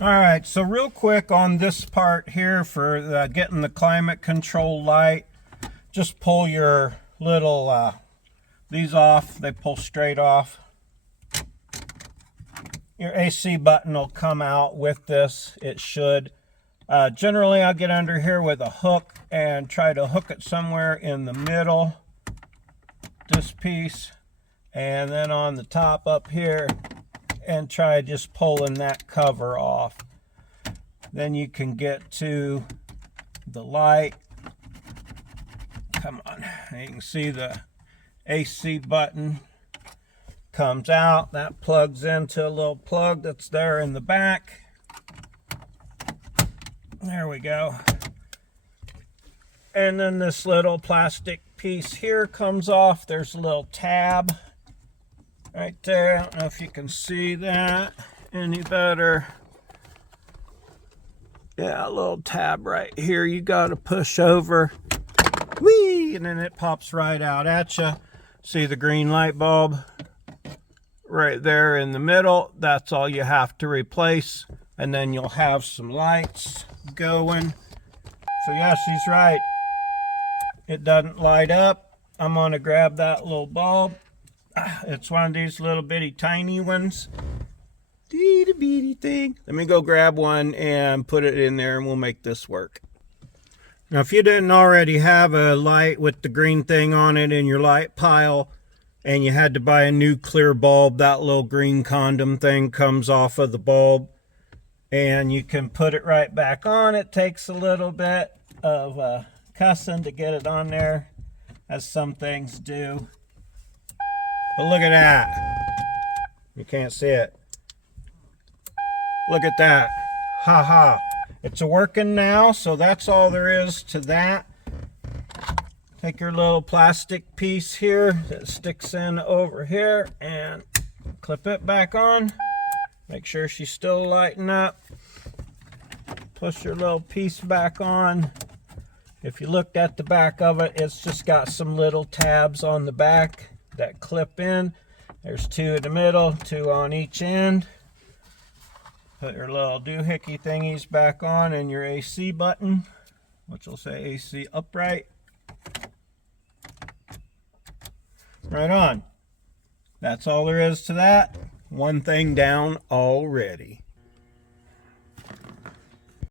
All right, so real quick on this part here for getting the climate control light, just pull your little, these off, they pull straight off. Your AC button will come out with this, it should. Generally I'll get under here with a hook and try to hook it somewhere in the middle, this piece, and then on the top up here, and try just pulling that cover off. Then you can get to the light. Come on, you can see the AC button comes out. That plugs into a little plug that's there in the back. There we go. And then this little plastic piece here comes off. There's a little tab right there. I don't know if you can see that any better. Yeah, a little tab right here you got to push over. Whee! And then it pops right out at you. See the green light bulb right there in the middle? That's all you have to replace. And then you'll have some lights going. So yeah, she's right. It doesn't light up. I'm going to grab that little bulb. It's one of these little bitty tiny ones. Bitty thing. Let me go grab one and put it in there and we'll make this work. Now if you didn't already have a light with the green thing on it in your light pile and you had to buy a new clear bulb, that little green condom thing comes off of the bulb and you can put it right back on. It takes a little bit of cussing to get it on there, as some things do. But look at that. You can't see it. Look at that. Ha ha. It's working now, so that's all there is to that. Take your little plastic piece here that sticks in over here and clip it back on. Make sure she's still lighting up. Push your little piece back on. If you looked at the back of it, it's just got some little tabs on the back that clip in. There's two in the middle, two on each end. Put your little doohickey thingies back on and your AC button, which will say AC upright. Right on. That's all there is to that. One thing down already.